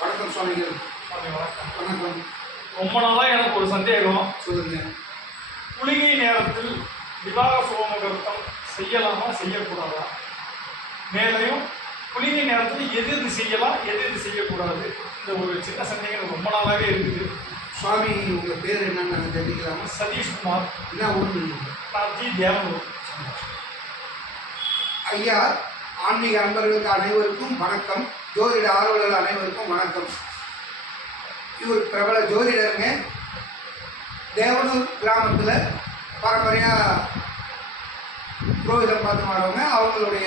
வணக்கம் சுவாமிகள். வணக்கம். வணக்கம். ரொம்ப நாளாக எனக்கு ஒரு சந்தேகம். சொல்லுங்க. குளிகை நேரத்தில் விவாக சுபமுகூர்த்தம் செய்யலாமா செய்யக்கூடாதா? மேலையும் குளிகை நேரத்தில் எது எது செய்யலாம் எது எது செய்யக்கூடாது, இந்த ஒரு சின்ன சந்தேகம் எனக்கு ரொம்ப நாளாகவே இருக்குது. சுவாமி, உங்கள் பேர் என்னன்னு நாங்கள் தெரிஞ்சுக்கலாமா? சதீஷ்குமார். என்ன ஊர்? நான் ஜி தேவனூர். ஐயா, ஆன்மீக அன்பர்களுக்கு அனைவருக்கும் வணக்கம். ஜோதிட ஆர்வலர்கள் அனைவருக்கும் வணக்கம். இவர் பிரபல ஜோதிடருங்க. தேவனூர் கிராமத்தில் பரம்பரையாக புரோகிதம் பார்த்து வரவங்க. அவங்களுடைய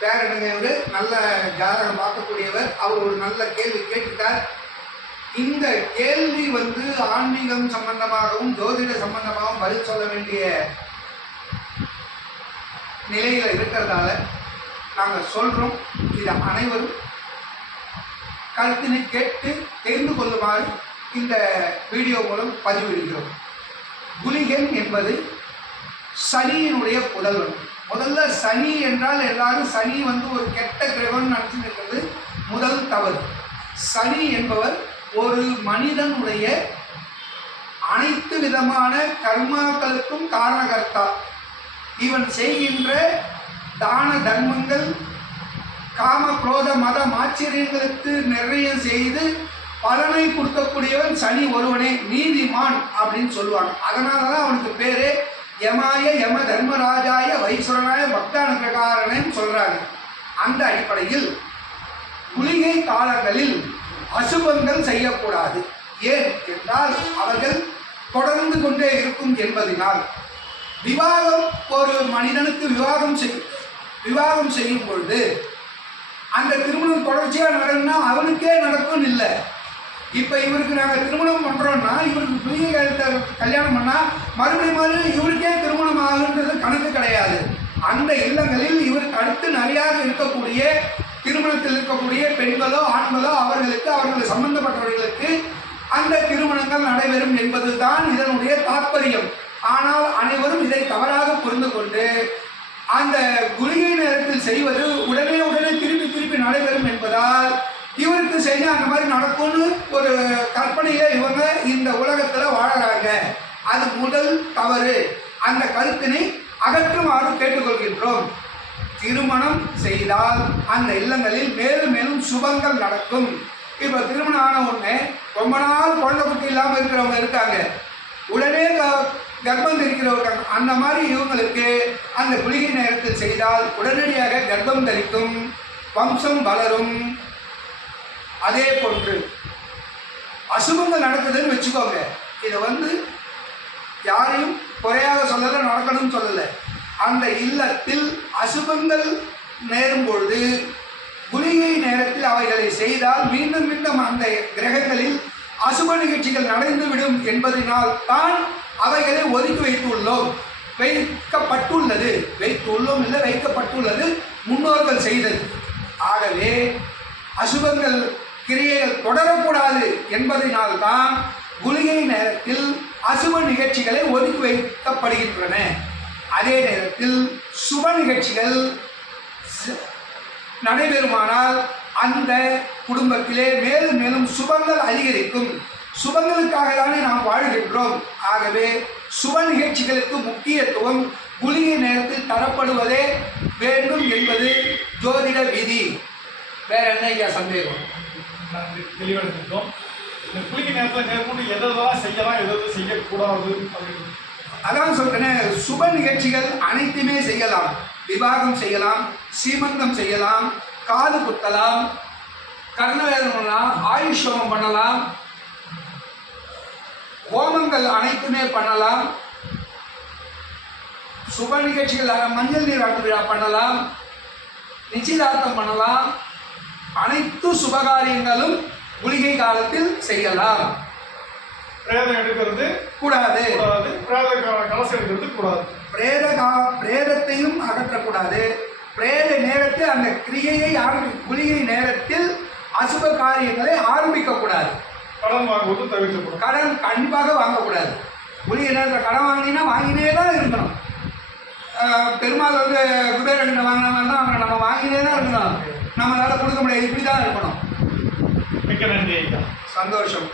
பேரனுங்க இவர் நல்ல ஜாதகம் பார்க்கக்கூடியவர். அவர் ஒரு நல்ல கேள்வி கேட்டுட்டார். இந்த கேள்வி ஆன்மீகம் சம்பந்தமாகவும் ஜோதிட சம்பந்தமாகவும் பதில் சொல்ல வேண்டிய நிலையில் இருக்கிறதால நாங்கள் சொல்கிறோம். இதை அனைவரும் கருத்தினை கேட்டு தெரிந்து கொள்ளுமாறு இந்த வீடியோ மூலம் பதிவிடுகிறோம். குளிகன் என்பது சனியினுடைய புதல்வன். முதல்ல சனி என்றால் எல்லாரும் சனி ஒரு கெட்ட கிரகம்னு நினச்சிட்டு இருக்கிறது முதல் தவறு. சனி என்பவர் ஒரு மனிதனுடைய அனைத்து விதமான கர்மாக்களுக்கும் காரணகர்த்தா. இவன் செய்கின்ற தான தர்மங்கள், காம குரோத மத ஆச்சரியங்களுக்கு நிறைய செய்து பலனை கொடுக்கக்கூடியவன் சனி ஒருவனே. நீதிமான் அப்படின்னு சொல்லுவாங்க. அதனால தான் அவனுக்கு பேரே யமாய யம தர்மராஜாய வைசுரனாய பக்தானுகிரகாரனன்னு சொல்கிறாங்க. அந்த அடிப்படையில் குளிகை காலங்களில் அசுபங்கள் செய்யக்கூடாது. ஏன் என்றால் அவர்கள் தொடர்ந்து கொண்டே இருக்கும் என்பதனால். விவாகம், ஒரு மனிதனுக்கு விவாகம் செய்யும் பொழுது அந்த திருமணம் தொடர்ச்சியாக நடக்கும்னா அவனுக்கே நடக்கும் இல்லை. இப்போ இவருக்கு நாங்கள் திருமணம் பண்ணுறோன்னா இவருக்கு குளிகை காலத்தை கல்யாணம் பண்ணால் மறுபடியும் இவருக்கே திருமணம் ஆகுன்றது கணக்கு கிடையாது. அந்த இல்லங்களில் இவருக்கு அடுத்து நிறையாக இருக்கக்கூடிய திருமணத்தில் இருக்கக்கூடிய பெண்களோ ஆண்களோ அவர்கள் சம்பந்தப்பட்டவர்களுக்கு அந்த திருமணங்கள் நடைபெறும் என்பது தான் இதனுடைய தாற்பயம். ஆனால் அனைவரும் இதை தவறாக புரிந்து கொண்டு அந்த குளிகை நேரத்தில் செய்வது உடனே திருப்பி நடைபெறும் என்பதால் இவருக்கு செய்ய அந்த மாதிரி நடக்கும்னு ஒரு கற்பனையில இவங்க இந்த உலகத்தில் வாழறாங்க. அது முதல் தவறு. அந்த கருத்தினை அகற்றுமாறு கேட்டுக்கொள்கின்றோம். திருமணம் செய்தால் அந்த இல்லங்களில் மேலும் மேலும் சுபங்கள் நடக்கும். இப்போ திருமணம் ஆன உடனே ரொம்ப நாள் குழந்தை குட்டி இல்லாமல் இருக்கிறவங்க இருக்காங்க, உடனே கர்ப்பம் தரிக்கிறவர்கள். அந்த மாதிரி இவங்களுக்கு அந்த குளிகை நேரத்தில் செய்தால் உடனடியாக கர்ப்பம் தரிக்கும், வம்சம் வளரும். அதே போன்று அசுபங்கள் நடக்குதுன்னு வச்சுக்கோங்க. இதை யாரையும் குறையாக சொல்லலை, நடக்கணும்னு சொல்லலை. அந்த இல்லத்தில் அசுபங்கள் நேரும் பொழுது குளிகை நேரத்தில் அவைகளை செய்தால் மீண்டும் மீண்டும் அந்த கிரகங்களில் அசுப நிகழ்ச்சிகள் நடந்துவிடும் என்பதனால் தான் அவைகளை ஒதுக்கி வைக்கப்பட்டுள்ளது முன்னோர்கள் செய்தது. ஆகவே அசுபங்கள் கிரியைகள் தொடரக்கூடாது என்பதனால் தான் குளிகை நேரத்தில் அசுப நிகழ்ச்சிகளை ஒதுக்கி வைக்கப்படுகின்றன. அதே நேரத்தில் சுப நிகழ்ச்சிகள் நடைபெறுமானால் அந்த குடும்பத்திலே மேலும் மேலும் சுபங்கள் அதிகரிக்கும். சுபங்களுக்காக தானே நாம் வாழ்கின்றோம். ஆகவே சுப நிகழ்ச்சிகளுக்கு முக்கியத்துவம் குளிகை நேரத்தில் தரப்படுவதே வேண்டும் என்பது ஜோதிட விதி. வேற என்ன ஐயா சந்தேகம்? தெளிவடைஞ்சிருக்கோம். இந்த குளிகை நேரத்தில் மேற்கொண்டு எதெல்லாம் செய்யலாம் எதாவது செய்யக்கூடாது அப்படின்னு அதான் சொல்றேன். சுப நிகழ்ச்சிகள் அனைத்துமே செய்யலாம். விவாகம் செய்யலாம், சீமந்தம் செய்யலாம், காது குத்தலாம், கர்ணவேதம் பண்ணலாம், ஆயுஷ் ஹோமம் பண்ணலாம், ஹோமங்கள் அனைத்துமே பண்ணலாம். சுப நிகழ்ச்சிகள் மஞ்சள் நீராட்டு விழா பண்ணலாம், நிச்சயதார்த்தம் பண்ணலாம். அனைத்து சுபகாரியங்களும் குளிகை காலத்தில் செய்யலாம். பிரேதம் எடுக்கிறது கூடாது, கலசம் எடுக்கிறது கூடாது. பிரேதத்தையும் அகற்றக்கூடாது. பிரேத நேரத்தில் அந்த கிரியையை குளிகை நேரத்தில் அசுப காரியங்களை ஆரம்பிக்கக்கூடாது. கடன் வாங்குவது தவிர்க்கப்படும். கடன் கண்டிப்பாக வாங்கக்கூடாது. குளிகை நேரத்தில் கடன் வாங்கினே தான் இருக்கணும். பெருமாள் குபேரன் வாங்கின மாதிரி தான் நம்ம வாங்கினே தான் இருக்கணும். நம்மளால் கொடுக்க முடியாது, இப்படி தான் இருக்கணும். மிக்க நன்றி ஐயா. சந்தோஷம்.